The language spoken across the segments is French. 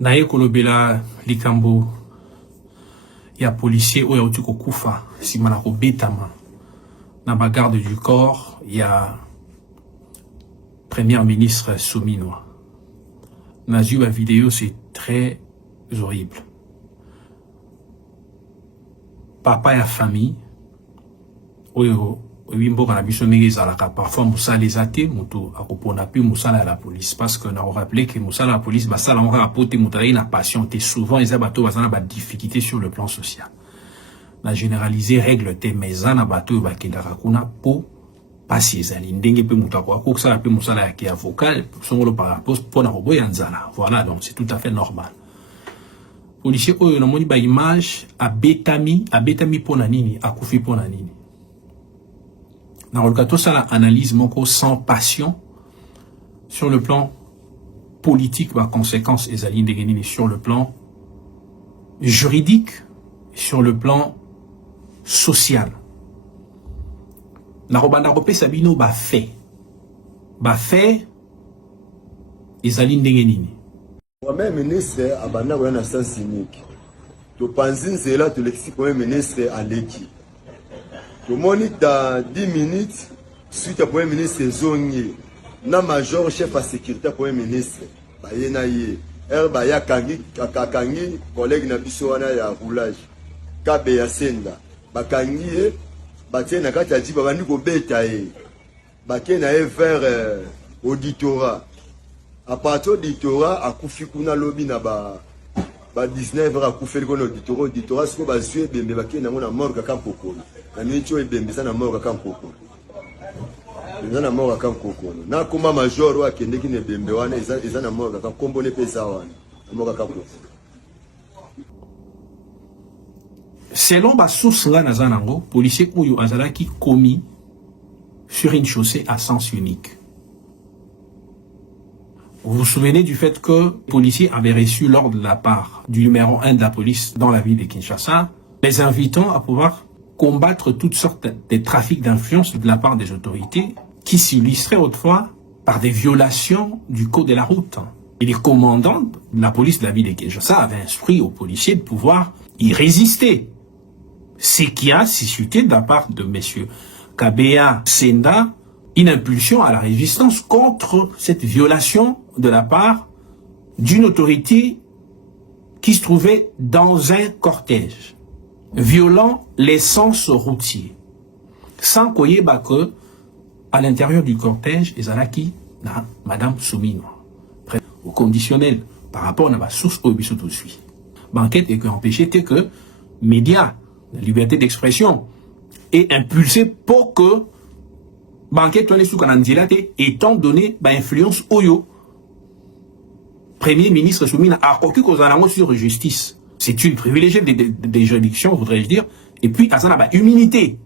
naye kolobela likambo ya policier oyo auti kokufa sima na kobetama na bagarde du corps ya premier ministre Souminois. Nazu la vidéo, c'est très horrible. Papa et famille oyo wimboka na biso ndenge ezalaka parfois mosala ezate moto akopona pe mosala ya la police parce que na rappeler que mosala ya police basala ngaka apote moto ayi na passion te souvent eza bato bazana ba difficulté sur le plan social na généraliser règle te mais na bato oyo bakendaka kuna po pasi ezali ndenge pe moto akokosala pe mosala ya ki avocat songolo par rapport pona koboya nzala voilà donc c'est tout à fait normal. Policier oyo na moni ba image abetami pona nini akufi pona nini. Dans le cas de ça, l'analyse moko sans passion sur le plan politique, par conséquence, sur le plan juridique, sur le plan social. Narobandakopé Sabino ba fait Ezaline Dengenini. Moi-même ministre abanda kwa na sens unique. To panzin zela to lexi comme ministre Aleki. Tout le monde dans 10 minutes, suite à Premier ministre Zongi, na major chef à sécurité Premier ministre, Bayena Ye, Baya Kangi, collègue na bisoana ya roulage, Kabe ya Senda, Bakangi, Batien na kati aji babandi ko beta ye, Bakena ye vers auditorat. À partir d'auditorat, à Koufikuna lobby na ba 19 heures à Koufel kon auditorat, ce ko bazue bembe bakena ngona morga kampoko. Na nicho ebembe sana morga kampoko. Na morga kampoko. Na kuma major wa kende ki ne bembe wana eza na morga kamkombo ne pesa wana. Morga kampoko. Selon ba source là na zanango, policier oyo azalaki commis sur une chaussée à sens unique. Vous vous souvenez du fait que le policier avait reçu l'ordre de la part du numéro 1 de la police dans la ville de Kinshasa, les invitant à pouvoir combattre toutes sortes de trafics d'influence de la part des autorités qui s'illustraient autrefois par des violations du code de la route. Et les commandants de la police de la ville de Kinshasa avaient instruit aux policiers de pouvoir y résister. Ce qui a suscité de la part de messieurs Kabea Senda une impulsion à la résistance contre cette violation de la part d'une autorité qui se trouvait dans un cortège, violant les sens routiers, sans qu'on y ait que à l'intérieur du cortège, Ezalaki, Madame Souminois, au conditionnel, par rapport à la source au bisou tout de suite. Banquette et empêché que médias, la liberté d'expression, est impulsé pour que Banquette sous Kanandilate étant donné influence Oyo, Premier ministre Soumina a occupe sur justice. C'est une privilégiée des juridictions, voudrais-je dire, et puis à ça la humilité.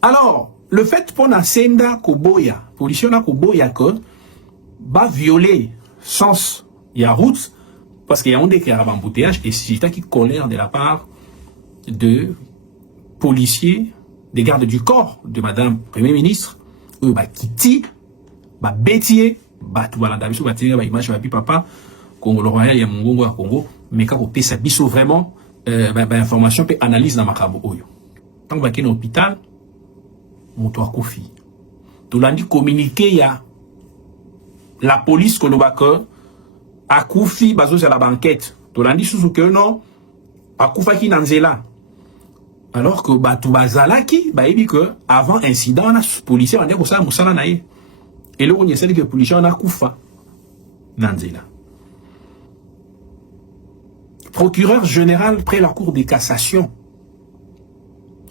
Alors, le fait pour na Senda Koboya, policier na Koboya que va violer sens ya route parce qu'il y a un déclaré embouteillage et c'est qui colère de la part de policiers des gardes du corps de Madame Premier ministre, Kiti, Bétier, tout voilà, Daviso, image, papa, Congo, le royal, il y a mon à Congo, mais quand on peut ça, vraiment, information, peut analyse dans ma cabo, oyo. Tant que dans l'hôpital, mon toit Kofi. Tout l'année communiqué, il y a la police, qu'on a à Kofi, bazo, c'est la banquette. Tout l'année, sous que non, à Koufaki, Nanzela. Alors que tout bazalaki dit que avant incident les policiers ont dit que ça musala naïe et là on essaie que les policiers ont kufa nanzela. Procureur général près la cour de cassation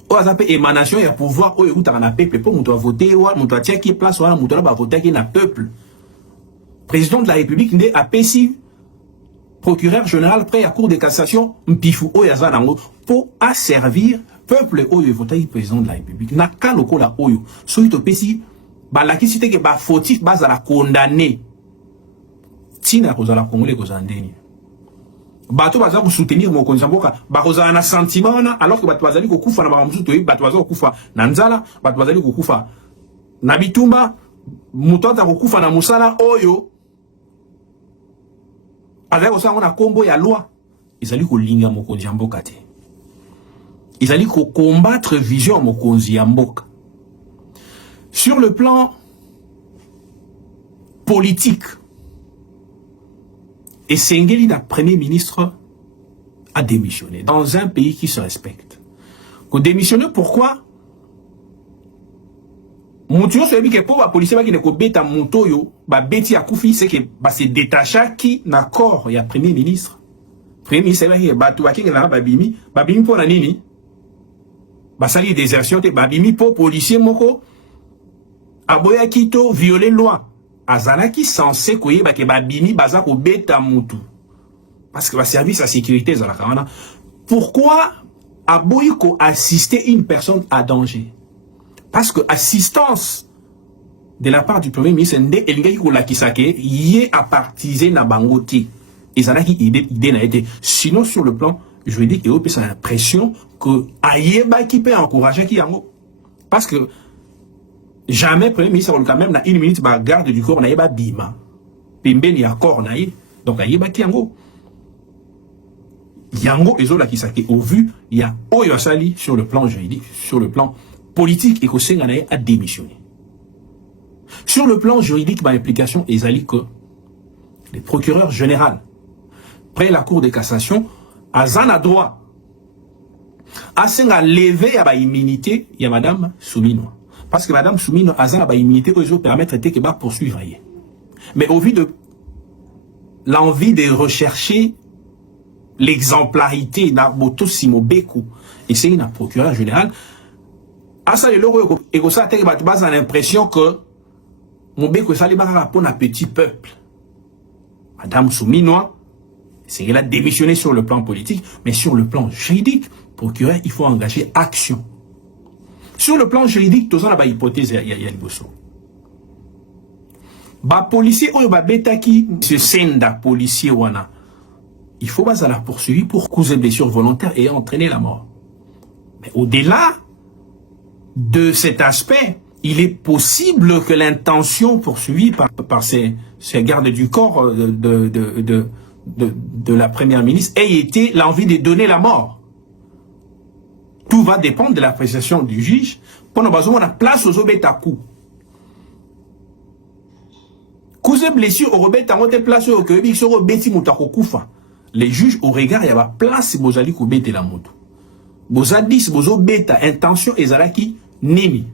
au azapé émanation et pouvoir au où t'as un peuple pour monter voter ou monter tiens qui place ou monter là voter qui n'a peuple. Président de la République n'est à Pessi procureur général près la cour de cassation mpifu o yazanango pour asservir peuple oyo voté président de la République na kaloko la oyo soki to pesi balaki cité que ba fautif bazala condamné tina kozala congolais kozandeni bato baza ko soutenir mon konzamboka ba kozala na sentiment na alors que bato bazali ko kufa na ba mzuto yi bato bazali ko kufa na nzala bato bazali ko kufa na bitumba muto ta ko kufa na musala oyo azali kosala na kombo ya loi ezali kolinga mokonzi ya mboka te ezali combattre vision mokonzi ya mboka. Sur le plan politique, et Sengeli, la premier ministre, a démissionné dans un pays qui se respecte. Qu'on démissionne pourquoi? Moutio se dit que pour la police qui ne kobeta montoyo, ba beti akufi c'est que ba se détacha qui n'accord ya premier ministre. Premier ministre qui ba tu aki na babimi pour na nini? Ba sali désertion te babimi pour policier moko aboya kito violer loi. Azanaki censé koyeba ke babimi baza ko beta mutu. Parce que le service à sécurité za la kamana. Pourquoi aboyi ko assister une personne à danger? Parce que assistance de la part du premier ministre nde elingaki ko lakisake yé a partiser na bangoti. Ezanaki idée na été. Sinon sur le plan juridique et au ça l'impression que ayeba qui peut encourager qui yango. Parce que jamais premier ministre quand même na une minute ba garde du corps na yeba bima. Pembeni ya corps na ye. Donc ayeba ki yango. Yango ezola kisake au vu il y a oyo sali sur le plan juridique, sur le plan politique et que Senganaye a démissionné. Sur le plan juridique, ma implication est que les procureurs généraux, près la Cour de cassation, Azan a droit à lever à l'immunité, il y a Madame Soumino. Parce que Madame Soumino, Azan a l'immunité, aux permettre de poursuivre. Mais au vu de l'envie de rechercher l'exemplarité d'Arboto Simobeku, et c'est une procureur général, Asa le loro et que ça a base l'impression que mon béco ça les barra pour un petit peuple. Madame Souminois, c'est qu'elle a démissionné sur le plan politique, mais sur le plan juridique, procureur, il faut engager action. Sur le plan juridique, tout ça, il y a hypothèse, il y a le bosso. Ba policier ou ba beta qui se senda policier wana, il faut pas la poursuivre pour causer blessure volontaire et entraîner la mort. Mais au-delà de cet aspect, il est possible que l'intention poursuivie par ces gardes du corps de la première ministre ait été l'envie de donner la mort. Tout va dépendre de l'appréciation du juge. Pendant besoin de place aux obétakou. Cause blessure au rebet à monter place au kebi sur obéti mutakokufa. Les juges au regard il y a place bozali kubete la moto. Bozadis bozo beta intention ezalaki nini.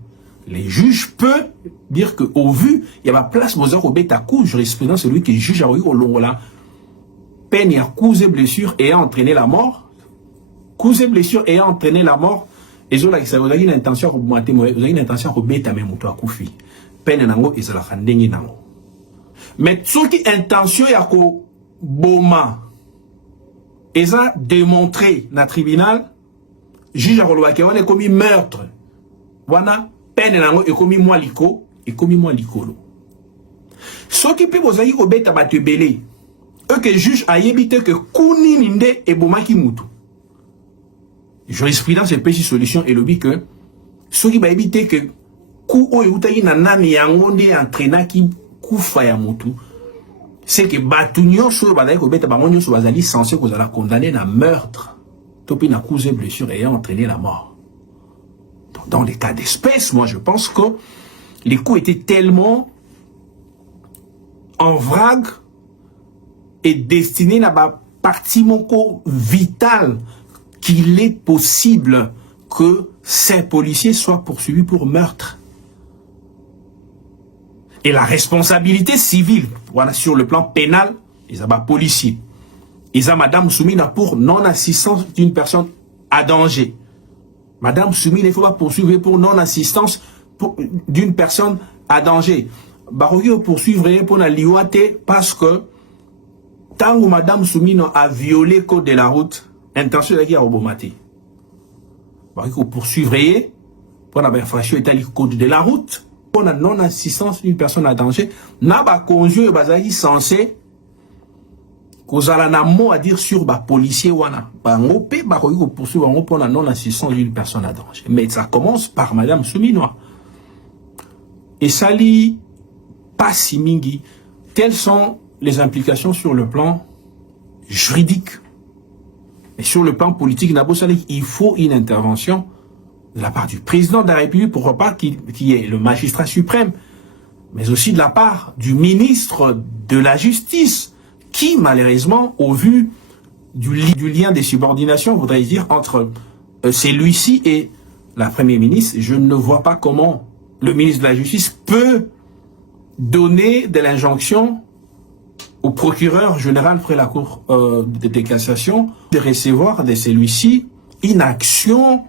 Les juges peuvent dire que au vu il y a place bozako beta coup jurisprudence celui qui juge au longola peine à cause blessure et a entraîné la mort. Cause blessure et a entraîné la mort. Et zola qui ça vous a une intention vous avez une intention de beta même moto akufi. Peine nango ezala khandengi nango. Mais ce qui intention ya ko boma eza démontré na tribunal juge a on est commis meurtre. Wana peine nango est commis moi liko et commis moi likolo. Ce qui peut vous aïe obeta batebele. Eux que juge a évité que kuni ninde et bomaki mutu. Jurisprudence et péché solution et lobby que ce qui va éviter que ku o utayi na nani yangonde entraîna qui kufa ya mutu. C'est que batunyo sur badaï obeta bangonyo sur bazali censé que vous allez condamner à meurtre. Topi na causé blessure et a entraîné la mort. Dans les cas d'espèce, moi je pense que les coups étaient tellement en vrague et destinés à ma partie mon corps vital qu'il est possible que ces policiers soient poursuivis pour meurtre. Et la responsabilité civile, voilà, sur le plan pénal, ils ont des policiers. Ils ont Madame Soumina pour non-assistance d'une personne à danger. Madame Soumina, il faut pas poursuivre pour non-assistance d'une personne à danger. Baroyo poursuivre pour la liouate parce que tant que Madame Soumina a violé le code de la route, intention de la guerre au Bomati. Baroyo poursuivre pour la infraction établie code de la route, pour la non-assistance d'une personne à danger, n'a pas conjoint bazali censé kozala na mot à dire sur ba policier wana ba ngopé ba ko poursuivre pour la non-assistance d'une personne à danger. Mais ça commence par Madame Souminois. Et ça lit pas si mingi. Quelles sont les implications sur le plan juridique. Et sur le plan politique, il faut une intervention de la part du président de la République, pourquoi pas, qui est le magistrat suprême, mais aussi de la part du ministre de la Justice, qui, malheureusement, au vu du lien des subordinations, voudrais dire, entre celui-ci et la Première ministre, je ne vois pas comment le ministre de la Justice peut donner de l'injonction au procureur général près la Cour de cassation de recevoir de celui-ci une action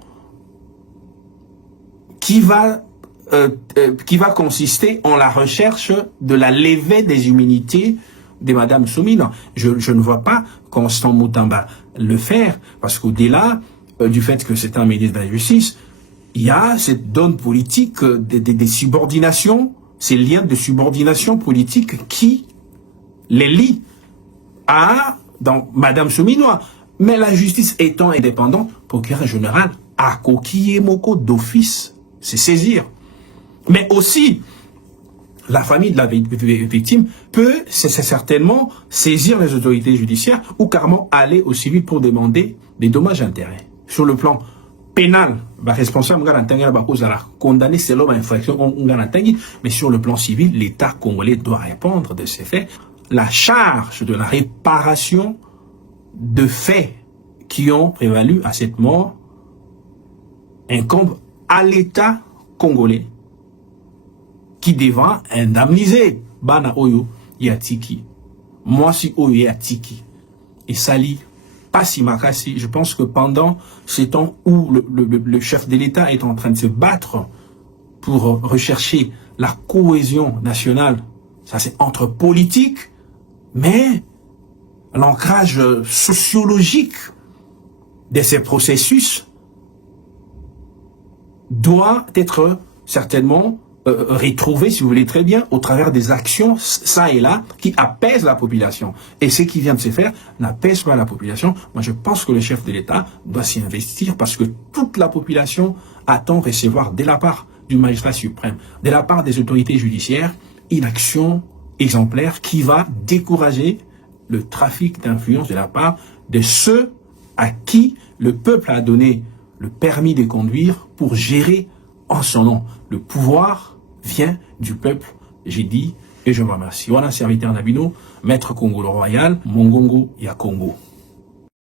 qui va consister en la recherche de la levée des immunités de Madame Soumina. Je ne vois pas Constant Moutamba le faire, parce qu'au-delà du fait que c'est un ministre de la Justice, il y a cette donne politique des subordinations, ces liens de subordination politique qui les lie à Madame Souminois. Mais la justice étant indépendante, le procureur général a coquillé moko d'office, c'est saisir. Mais aussi, la famille de la victime peut certainement saisir les autorités judiciaires ou carrément aller au civil pour demander des dommages et intérêts. Sur le plan pénal, responsable condamné selon l'infraction, mais sur le plan civil, l'État congolais doit répondre de ces faits. La charge de la réparation de faits qui ont prévalu à cette mort incombe à l'État congolais, qui devra indemniser Bana Oyo Yatiki, Mwasi Oyo Yatiki, et Sali Passimakasi. Je pense que pendant ces temps où le chef de l'État est en train de se battre pour rechercher la cohésion nationale, ça c'est entre politique, mais l'ancrage sociologique de ces processus doit être certainement retrouvé, si vous voulez très bien, au travers des actions, ça et là, qui apaisent la population. Et ce qui vient de se faire n'apaise pas la population. Moi, je pense que le chef de l'État doit s'y investir parce que toute la population attend recevoir de la part du magistrat suprême, de la part des autorités judiciaires, une action exemplaire qui va décourager le trafic d'influence de la part de ceux à qui le peuple a donné le permis de conduire pour gérer en son nom. Le pouvoir vient du peuple, j'ai dit, et je vous remercie. Voilà, serviteur Nabino, maître Congolo Royal, Mongongo ya Congo.